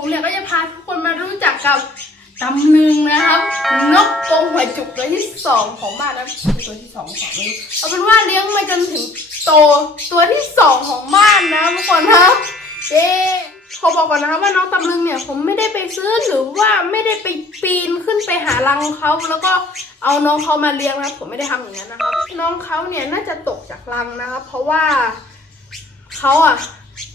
ผมเนี่ยก็จะพาทุกคนมารู้จักกับตำลึงนะครับ นกกรงหัวจุกตัวที่สองของบ้านนะตัวที่สองของไม่รู้เอาเป็นว่าเลี้ยงมาจนถึงโตตัวที่สองของบ้านนะทุกคนครับเย้ขอบอกก่อนนะครับว่าน้องตำลึงเนี่ยผมไม่ได้ไปซื้อหรือว่าไม่ได้ไปปีนขึ้นไปหารังเขาแล้วก็เอาน้องเขามาเลี้ยงนะผมไม่ได้ทำอย่างนั้นนะครับ น้องเขาเนี่ยน่าจะตกจากรังนะครับ เพราะว่าเขาอะ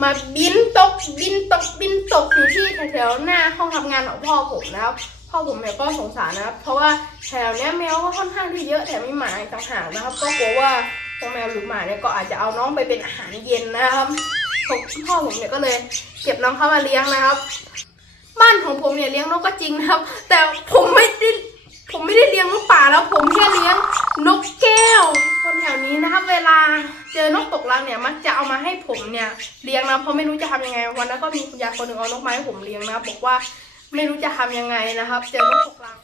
มาบินตกบินตกบินตกอยู่ที่แถวๆหน้าห้องทำงานของพ่อผมนะครับพ่อผมเนี่ยก็สงสารนะครับ เพราะว่าแถวเนี้ยแมวก็ค่อนข้างที่เยอะแถมมีหมาอีกต่างหากนะครับ ก็กลัวว่าพวกแมวหรือหมาเนี่ยก็อาจจะเอาน้องไปเป็นอาหารเย็นนะครับผมพ่อผมเนี่ยก็เลยเก็บน้องเข้ามาเลี้ยงนะครับ บ้านของผมเนี่ยเลี้ยงนกก็จริงนะครับ แต่ผมไม่ได้ผมไม่ได้เลี้ยงนกป่าแล้วผมแค่เลี้ยง นกแก้ว คนแถวนี้นะครับ เวลาเจอนกตกรังเนี่ยมักจะเอามาให้ผมเนี่ยเลี้ยงนะเพราะไม่รู้จะทำยังไงวันนั้นก็มีคุณยายคนหนึ่งเอานกมาให้ผมเลี้ยงนะบอกว่าไม่รู้จะทำยังไงนะครับ เจอนกตกรัง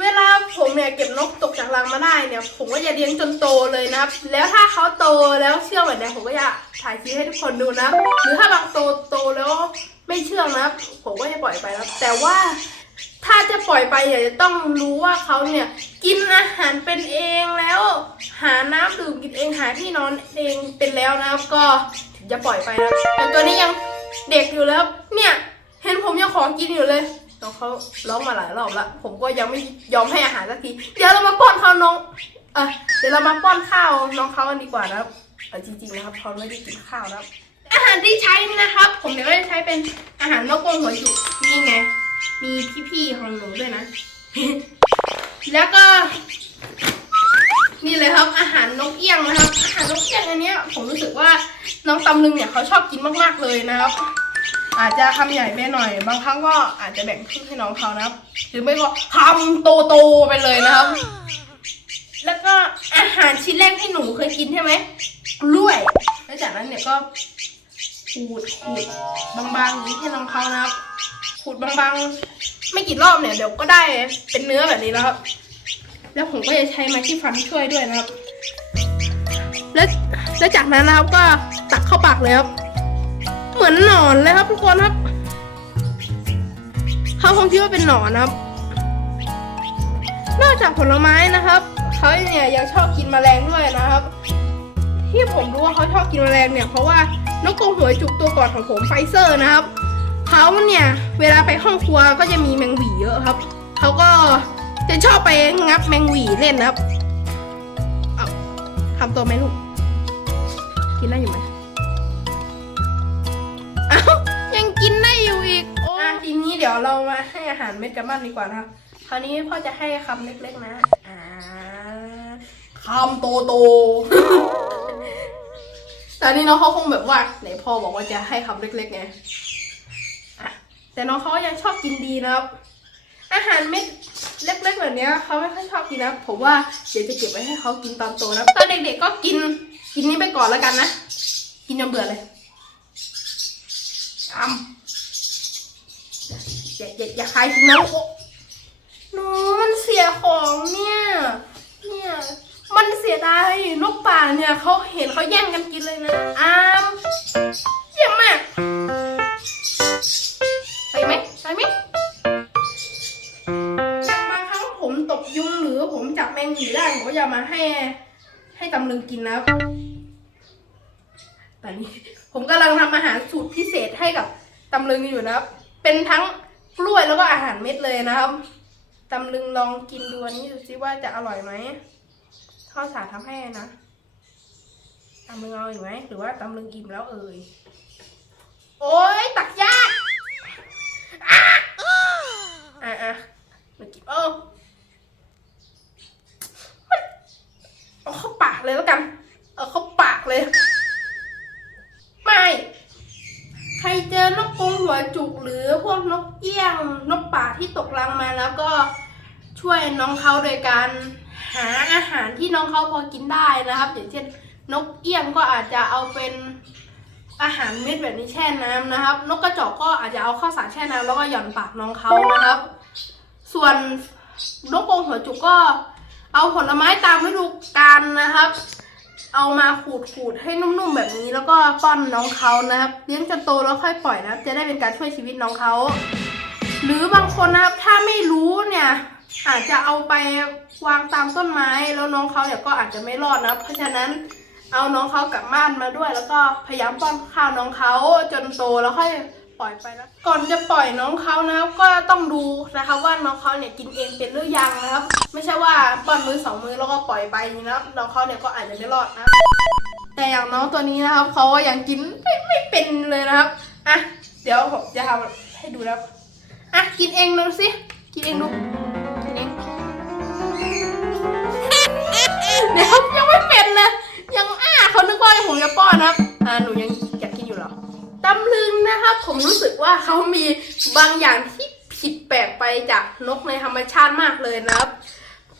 เวลาผมเนี่ยเก็บนกตกจากรังมาได้เนี่ย ผมก็จะเลี้ยงจนโตเลยนะครับ แล้วถ้าเขาโตแล้วเชื่องแบบเนี้ยผมก็จะถ่ายคลิปให้ทุกคนดูนะ หรือถ้าบางโตโตแล้วไม่เชื่องนะผมก็จะปล่อยไปแล้วแต่ว่า ถ้าจะปล่อยไปเนี่ยจะต้องรู้ว่าเขาเนี่ยกินอาหารเป็นเองแล้ว หาน้ำดื่มกินเองหาที่นอนเองเป็นแล้วนะครับ ก็ถึงจะปล่อยไปนะแต่ตัวนี้ยังเด็กอยู่แล้วเนี่ยเห็นผมยังขอกินอยู่เลยน้องเขาร้องมาหลายรอบล้วผมก็ยังไม่ยอมให้อาหารสักทีเดี๋ยวเรามาป้อนข้าวน้องเออเดี๋ยวเรามาป้อนข้าวน้องเขากันดีกว่านะครับเออจริงๆนะครับเขาไม่ได้กินข้าวนะครับอาหารที่ใช้นะครับ ผมเนี่ยก็จะใช้เป็นอาหารนกกรงหัวจุกนี่ไง มีพี่ๆของหนูด้วยนะ แล้วก็นี่เลยครับอาหารนกเอี้ยงนะครับ อาหารนกเอี้ยงอันเนี้ยผมรู้สึกว่าน้องตำลึงเนี่ยเขาชอบกินมากๆเลยนะครับ อาจจะคำใหญ่ไปหน่อย บางครั้งก็อาจจะแบ่งครึ่งให้น้องเขานะครับ หรือไม่ก็คำโตๆไปเลยนะครับ แล้วก็อาหารชิ้นแรกที่หนูเคยกินใช่ไหมกล้วย แล้วจากนั้นเนี่ยก็ขูดขูดบางๆอย่างนี้ให้น้องเขานะครับ ขูดบางๆ ไม่กี่รอบเนี่ยเดี๋ยวก็ได้เป็นเนื้อแบบนี้แล้วครับ แล้วผมก็จะใช้ไม้ที่ฟันช่วยด้วยนะครับ แล้วแล้วจากนั้นนะครับก็ตักเข้าปากเลยครับ เหมือนหนอนเลยครับทุกคนครับ เขาคงคิดว่าเป็นหนอนนะครับ นอกจากผลไม้นะครับเขาเนี่ยยังชอบกินแมลงด้วยนะครับ ที่ผมรู้ว่าเขาชอบกินแมลงเนี่ยเพราะว่านกกรงหัวจุกตัวก่อนของผมไฟเซอร์นะครับ เขาเนี่ยเวลาไปห้องครัวก็จะมีแมงหวีเยอะครับ เขาก็จะชอบไปงับแมงหวีเล่นนะครับเอาทำตัวไหมลูก กินได้อยู่ไหมเอ้ายังกินได้อยู่อีกโอ้ทีนี้เดี๋ยวเรามาให้อาหารเม็ดกันบ้างดีกว่านะครับคราวนี้พ่อจะให้คำเล็กๆนะ อ่าคำโตโตๆแต่นี่น้องเขาคงแบบว่าไหนพ่อบอกว่าจะให้คำเล็กๆไงอะ แต่น้องเขายังชอบกินดีนะครับ อาหารเม็ดเล็กๆแบบนี้เขาไม่ค่อยชอบกินนะผมว่าเดี๋ยวจะเก็บไว้ให้เขากินตอนโตนะตอนเด็กๆก็กินกินนี้ไปก่อนแล้วกันนะกินจนเบื่อเลยอ้ำอย่าอย่าอย่าคายทิ้งนะโอ้หนูมันเสียของเนี่ยเนี่ยมันเสียดายนกป่าเนี่ยเขาเห็นเขาแย่งกันกินเลยนะ จับแมงหวีได้ผมก็จะมาให้ ให้ตำลึงกินนะครับตอนนี้ผมกำลังทำอาหารสูตรพิเศษให้กับตำลึงอยู่นะครับ เป็นทั้งกล้วยแล้วก็อาหารเม็ดเลยนะครับตำลึงลองกินดูอันนี้ดูซิว่าจะอร่อยไหมข้าวสาทำให้นะตำลึงเอาอีกไหมหรือว่าตำลึงอิ่มแล้วเอ่ยโอ๊ยตักยากอะอะอะ เมื่อกี้เออมันเอา เลยแล้วกัน เอาเข้าปากเลย ไม่ ใครเจอนกกรงหัวจุกหรือพวกนกเอี้ยงนกป่าที่ตกรังมาแล้วก็ช่วยน้องเขาโดยการหาอาหารที่น้องเขาพอกินได้นะครับ อย่างเช่น นกเอี้ยงก็อาจจะเอาเป็นอาหารเม็ดแบบนี้แช่น้ำนะครับ นกกระจอกก็อาจจะเอาข้าวสารแช่น้ำแล้วก็หย่อนปากน้องเขานะครับ ส่วนนกกรงหัวจุกก็ เอาผลไม้ตามฤดูกาลนะครับ เอามาขูดขูดให้นุ่มๆแบบนี้ แล้วก็ป้อนน้องเขานะครับ เลี้ยงจนโตแล้วค่อยปล่อยนะครับ จะได้เป็นการช่วยชีวิตน้องเขา หรือบางคนนะครับถ้าไม่รู้เนี่ยอาจจะเอาไปวางตามต้นไม้แล้วน้องเขาเนี่ยก็อาจจะไม่รอดนะ เพราะฉะนั้นเอาน้องเขากลับบ้านมาด้วย แล้วก็พยายามป้อนข้าวน้องเขาจนโตแล้วค่อย ปล่อยไปนะก่อนจะปล่อยน้องเขานะครับก็ต้องดูนะครับว่าน้องเขาเนี่ยกินเองเป็นหรือยังนะครับ ไม่ใช่ว่าป้อนมือสองมือแล้วก็ปล่อยไปอย่างนี้นะครับน้องเขาเนี่ยก็อาจจะไม่รอดนะแต่อย่างน้องตัวนี้นะครับเขาก็ยังกินไม่ไม่เป็นเลยนะครับอะเดี๋ยวผมจะทำให้ดูนะครับอะกินเองดูสิกินเองดูกินเองเดี๋ยวยังไม่เป็นเลย ว่าเขามีบางอย่างที่ผิดแปลกไปจากนกในธรรมชาติมากเลยนะครับ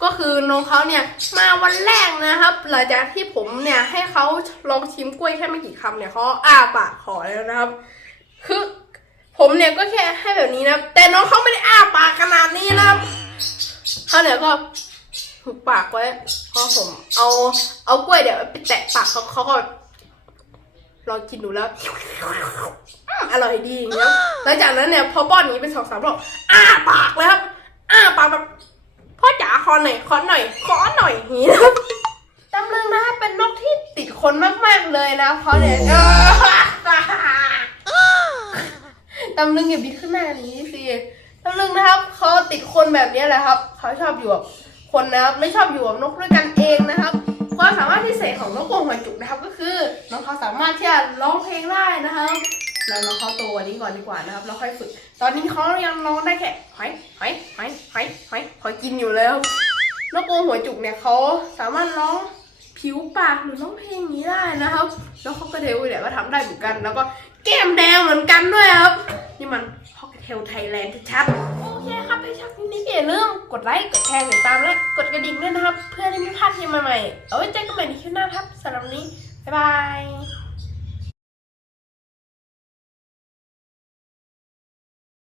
ก็คือน้องเขาเนี่ยมาวันแรกนะครับ หลังจากที่ผมเนี่ยให้เขาลองชิมกล้วยแค่ไม่กี่คำเนี่ยเขาอ้าปากขอแล้วนะครับ คือผมเนี่ยก็แค่ให้แบบนี้นะแต่น้องเขาไม่ได้อ้าปากขนาดนี้นะครับเขาเนี่ยก็หุบปากไว้พอผมเอาเอากล้วยเดี๋ยวไปแตะปากเขาเขาก็ ลองกินดูแล้ว อร่อยดีอย่างเงี้ยหลังจากนั้นเนี่ยพอป้อนอย่างนี้เป็นสองสามรอบอ้าปากเลยครับอ้าปากแบบพ่อจ๋าขอหน่อยขอหน่อยขอหน่อยอย่างนี้นะครับตำลึงนะคะเป็นนกที่ติดคนมากๆเลยนะเพราะเนี่ยตำลึงอย่าบิดขึ้นหน้านี้สิตำลึงนะครับเขาติดคนแบบนี้แหละครับเขาชอบอยู่กับคนนะครับ ไม่ชอบอยู่กับนกด้วยกันเองนะครับ ความสามารถพิเศษของนกกรงหัวจุกนะครับก็คือ น้องเขาสามารถที่จะร้องเพลงได้นะครับแล้วน้องเขาโตกว่านี้ก่อนดีกว่านะครับแล้วค่อยฝึก ตอนนี้เขายังร้องได้แค่หอยหอยหอยหอยหอยหอยกินอยู่แล้วนกกรงหัวจุกเนี่ยเขาสามารถร้องผิวปากหรือร้องเพลงอย่างนี้ได้นะครับ แล้วเขาก็เทลเนี่ยก็ทำได้เหมือนกัน แล้วก็แก้มแดงเหมือนกันด้วยครับ นี่มันฮอกเทลไทยแลนด์ชัดๆ กดไลค์ กดแชร์กดติดตามและกดกระดิ่งด้วยนะครับ เพื่อที่ไม่พลาดคลิปใหม่ๆ เอาไว้เจอกันใหม่ในคลิปหน้าครับสำหรับนี้ บ๊ายบาย